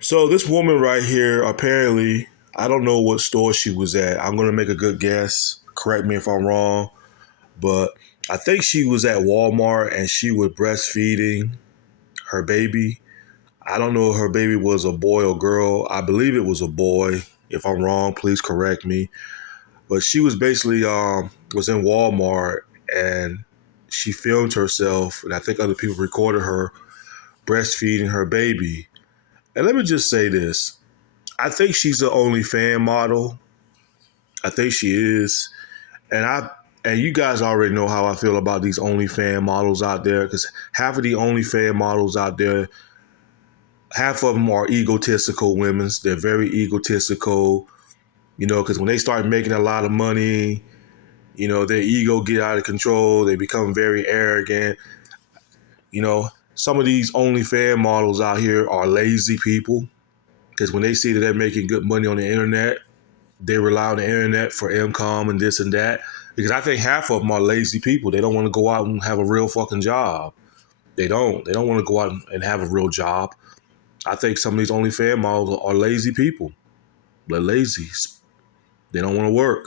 So this woman right here, apparently, I don't know what store she was at. I'm gonna make a good guess. Correct me if I'm wrong, but I think she was at Walmart and she was breastfeeding her baby. I don't know if her baby was a boy or girl. I believe it was a boy. If I'm wrong, please correct me. But she was basically was in Walmart and she filmed herself, and I think other people recorded her breastfeeding her baby. And let me just say this: I think she's an OnlyFans model. I think she is, and you guys already know how I feel about these OnlyFans models out there, because half of the OnlyFans models out there, half of them are egotistical women. They're very egotistical, because when they start making a lot of money, their ego get out of control. They become very arrogant. Some of these OnlyFans models out here are lazy people, because when they see that they're making good money on the internet, they rely on the internet for income and this and that. Because I think half of them are lazy people. They don't want to go out and have a real fucking job. They don't. They don't want to go out and have a real job. I think some of these OnlyFans models are lazy people. They're lazy. They don't want to work.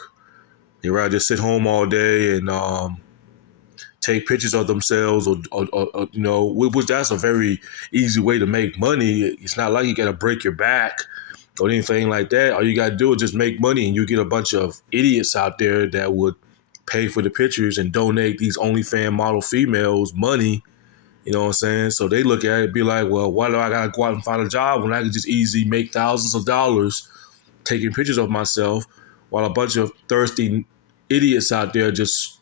They rather just sit home all day and take pictures of themselves, which that's a very easy way to make money. It's not like you got to break your back or anything like that. All you got to do is just make money, and you get a bunch of idiots out there that would pay for the pictures and donate these OnlyFans model females money. You know what I'm saying? So they look at it and be like, well, why do I got to go out and find a job when I can just easily make thousands of dollars taking pictures of myself, while a bunch of thirsty idiots out there just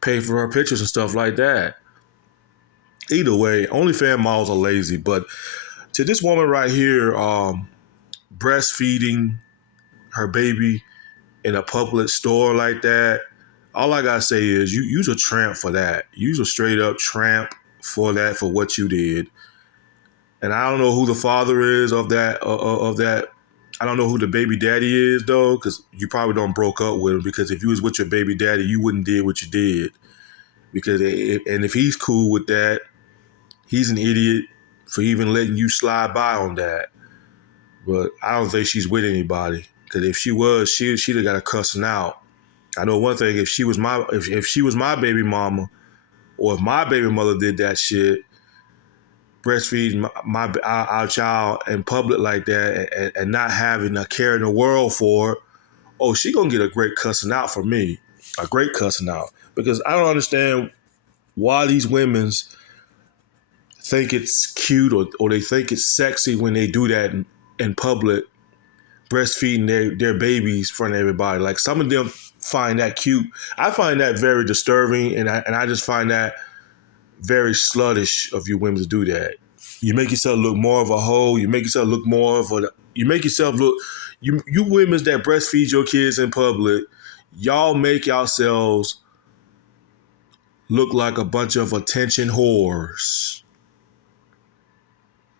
pay for her pictures and stuff like that. Either way, OnlyFans models are lazy. But to this woman right here, breastfeeding her baby in a public store like that, all I gotta say is you's a tramp for that. You's a straight up tramp for that, for what you did. And I don't know who the father is of that. I don't know who the baby daddy is though, because you probably don't broke up with him. Because if you was with your baby daddy, you wouldn't did what you did. Because if he's cool with that, he's an idiot for even letting you slide by on that. But I don't think she's with anybody. Because if she was, she'd have got a cussing out. I know one thing: if she was my baby mama, or if my baby mother did that shit, breastfeeding our child in public like that, and not having a care in the world for it, oh, she gonna get a great cussing out from me, a great cussing out. Because I don't understand why these women's think it's cute, or they think it's sexy when they do that in public, breastfeeding their babies in front of everybody. Like, some of them find that cute. I find that very disturbing, and I just find that very sluttish of you women to do that. You make yourself look more of a hoe. You make yourself look more of a. You make yourself look. You women that breastfeed your kids in public, y'all make yourselves look like a bunch of attention whores.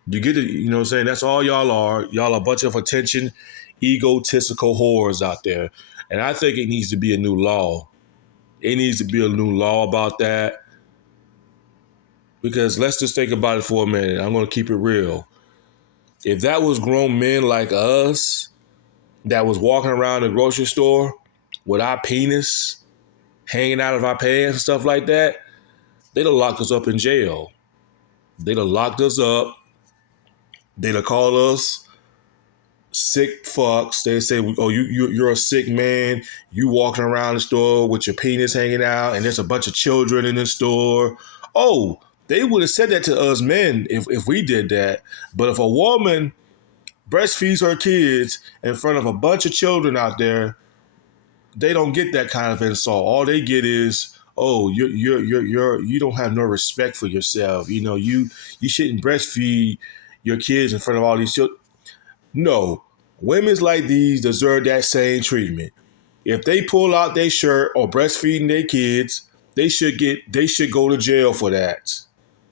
You get it? You know what I'm saying? That's all y'all are. Y'all are a bunch of attention, egotistical whores out there. And I think it needs to be a new law. It needs to be a new law about that. Because let's just think about it for a minute. I'm going to keep it real. If that was grown men like us that was walking around the grocery store with our penis hanging out of our pants and stuff like that, they'd have locked us up in jail. They'd have locked us up. They'd have called us sick fucks. They say, "Oh, you're a sick man. You walking around the store with your penis hanging out, and there's a bunch of children in the store." Oh, they would have said that to us men if we did that. But if a woman breastfeeds her kids in front of a bunch of children out there, they don't get that kind of insult. All they get is, "Oh, you don't have no respect for yourself. You shouldn't breastfeed your kids in front of all these children." No, women's like these deserve that same treatment. If they pull out their shirt or breastfeeding their kids, they should go to jail for that.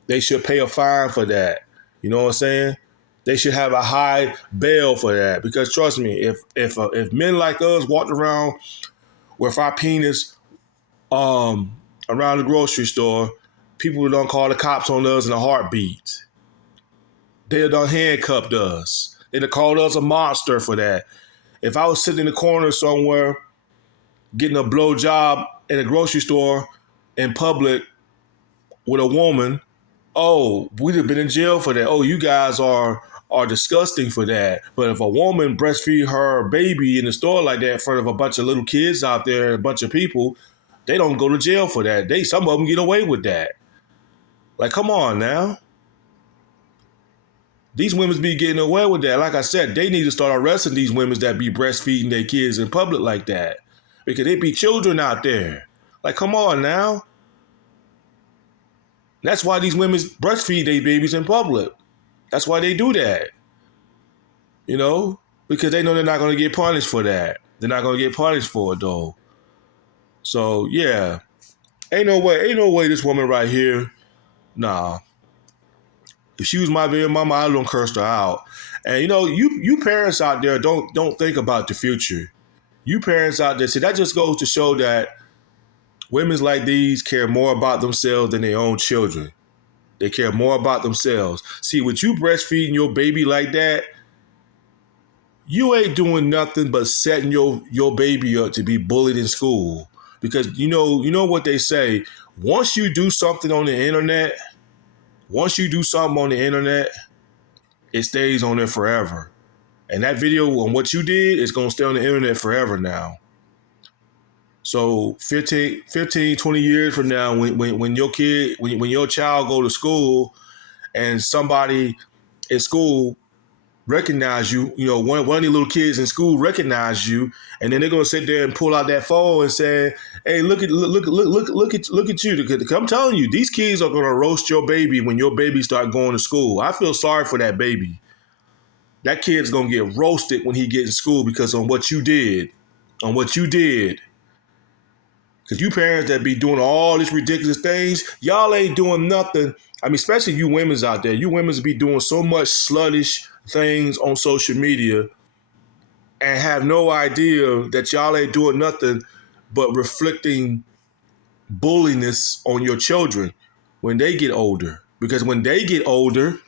They should pay a fine for that. You know what I'm saying? They should have a high bail for that. Because trust me, if men like us walked around with our penis around the grocery store, people would don't call the cops on us in a heartbeat. They done handcuffed us. They'd have called us a monster for that. If I was sitting in the corner somewhere getting a blowjob in a grocery store in public with a woman, oh, we'd have been in jail for that. Oh, you guys are disgusting for that. But if a woman breastfeed her baby in the store like that in front of a bunch of little kids out there, a bunch of people, they don't go to jail for that. Some of them get away with that. Like, come on now. These women be getting away with that. Like I said, they need to start arresting these women that be breastfeeding their kids in public like that. Because they be children out there. Like, come on now. That's why these women breastfeed their babies in public. That's why they do that. You know? Because they know they're not going to get punished for that. They're not going to get punished for it, though. So, yeah. Ain't no way this woman right here, nah. If she was my baby mama, I don't curse her out. And you parents out there don't think about the future. You parents out there, see, that just goes to show that women like these care more about themselves than their own children. They care more about themselves. See, with you breastfeeding your baby like that, you ain't doing nothing but setting your baby up to be bullied in school. Because you know what they say, once you do something on the internet, it stays on there forever. And that video on what you did is going to stay on the internet forever now. So 15, 20 years from now, when your child go to school and somebody at school recognize you, one of the little kids in school recognize you, and then they're gonna sit there and pull out that phone and say, "Hey, look at you!" Because I'm telling you, these kids are gonna roast your baby when your baby start going to school. I feel sorry for that baby. That kid's gonna get roasted when he gets in school because on what you did. Because you parents that be doing all these ridiculous things, y'all ain't doing nothing. I mean, especially you women's out there. You women's be doing so much sluttish things on social media and have no idea that y'all ain't doing nothing but reflecting bulliness on your children when they get older. Because when they get older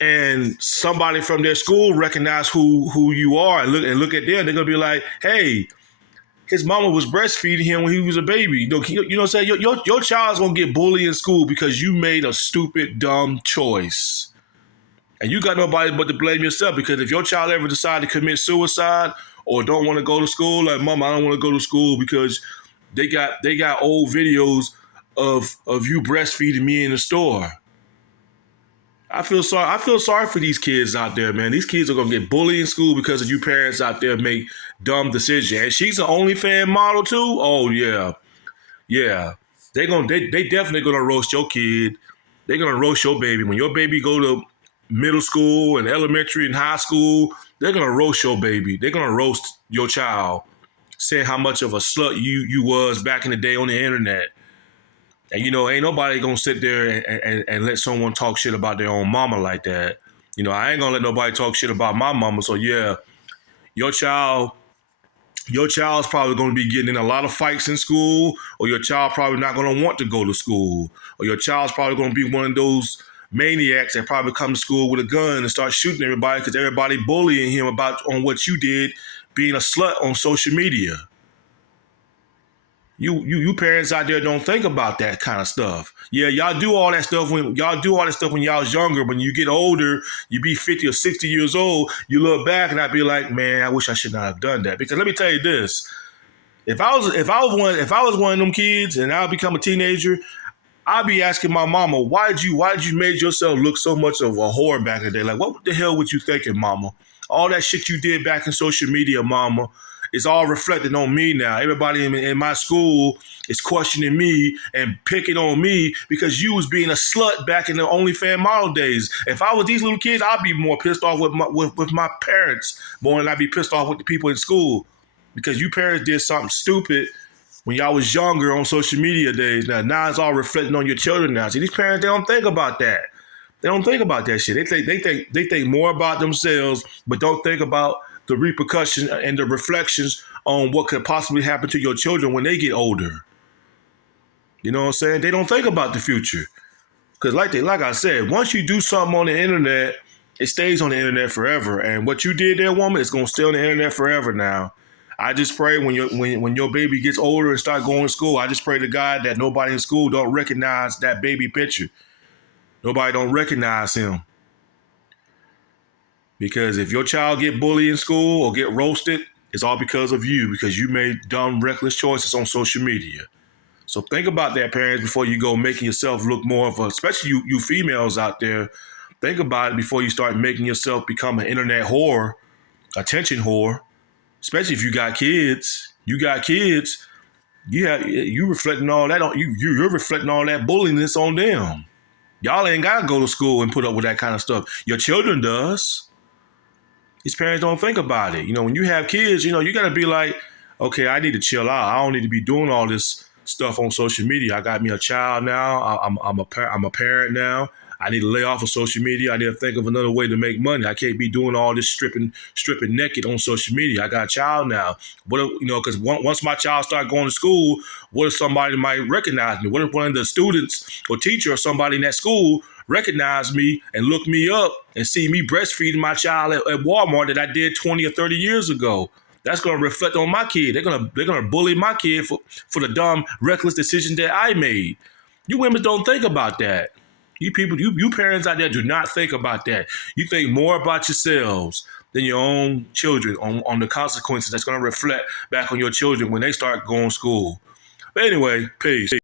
and somebody from their school recognize who you are and look at them, they're gonna be like, hey, his mama was breastfeeding him when he was a baby. You know what I'm saying? Your child's gonna get bullied in school because you made a stupid, dumb choice. And you got nobody but to blame yourself, because if your child ever decide to commit suicide or don't want to go to school, like, Mama, I don't want to go to school because they got old videos of you breastfeeding me in the store. I feel sorry for these kids out there, man. These kids are gonna get bullied in school because of you parents out there make dumb decisions. And she's an OnlyFans model too. Oh yeah. They definitely gonna roast your kid. They're gonna roast your baby. When your baby go to middle school and elementary and high school, they're gonna roast your baby. They're gonna roast your child, saying how much of a slut you was back in the day on the internet. And ain't nobody gonna sit there and let someone talk shit about their own mama like that. I ain't gonna let nobody talk shit about my mama. So yeah, your child's probably gonna be getting in a lot of fights in school, or your child probably not gonna want to go to school, or your child's probably gonna be one of those maniacs that probably come to school with a gun and start shooting everybody because everybody bullying him on what you did, being a slut on social media. You parents out there don't think about that kind of stuff. Yeah, y'all do all that stuff when y'all was younger. When you get older, you be 50 or 60 years old, you look back and I'd be like, man, I wish I should not have done that. Because let me tell you this. If I was one of them kids and I become a teenager, I'd be asking my mama, why did you make yourself look so much of a whore back in the day? Like, what the hell was you thinking, mama? All that shit you did back in social media, mama, it's all reflected on me now. Everybody in my school is questioning me and picking on me because you was being a slut back in the OnlyFans model days. If I was these little kids, I'd be more pissed off with my parents more than I'd be pissed off with the people in school, because you parents did something stupid when y'all was younger on social media days. Now it's all reflecting on your children now. See, these parents, they don't think about that. They don't think about that shit. They think more about themselves, but don't think about the repercussions and the reflections on what could possibly happen to your children when they get older. You know what I'm saying? They don't think about the future. Because like I said, once you do something on the internet it stays on the internet forever. And what you did there, woman, is gonna stay on the internet forever now. I just pray when your baby gets older and start going to school, I just pray to God that nobody in school don't recognize that baby picture. Nobody don't recognize him. Because if your child get bullied in school or get roasted, it's all because of you, because you made dumb, reckless choices on social media. So think about that, parents, before you go making yourself look more of a, especially you females out there, think about it before you start making yourself become an internet whore, attention whore, especially if you got kids. You got kids, you reflecting all that on you're reflecting all that bulliness on them. Y'all ain't gotta go to school and put up with that kind of stuff. Your children does. These parents don't think about it. When you have kids, you got to be like, okay, I need to chill out. I don't need to be doing all this stuff on social media. I got me a child now. I'm a parent now. I need to lay off of social media. I need to think of another way to make money. I can't be doing all this stripping naked on social media. I got a child now. What if, because once my child start going to school, what if somebody might recognize me? What if one of the students or teacher or somebody in that school recognize me and look me up and see me breastfeeding my child at Walmart that I did 20 or 30 years ago? That's going to reflect on my kid. They're gonna bully my kid for the dumb, reckless decision that I made. You women don't think about that. You people, you parents out there do not think about that. You think more about yourselves than your own children on the consequences that's going to reflect back on your children when they start going to school. But anyway, peace.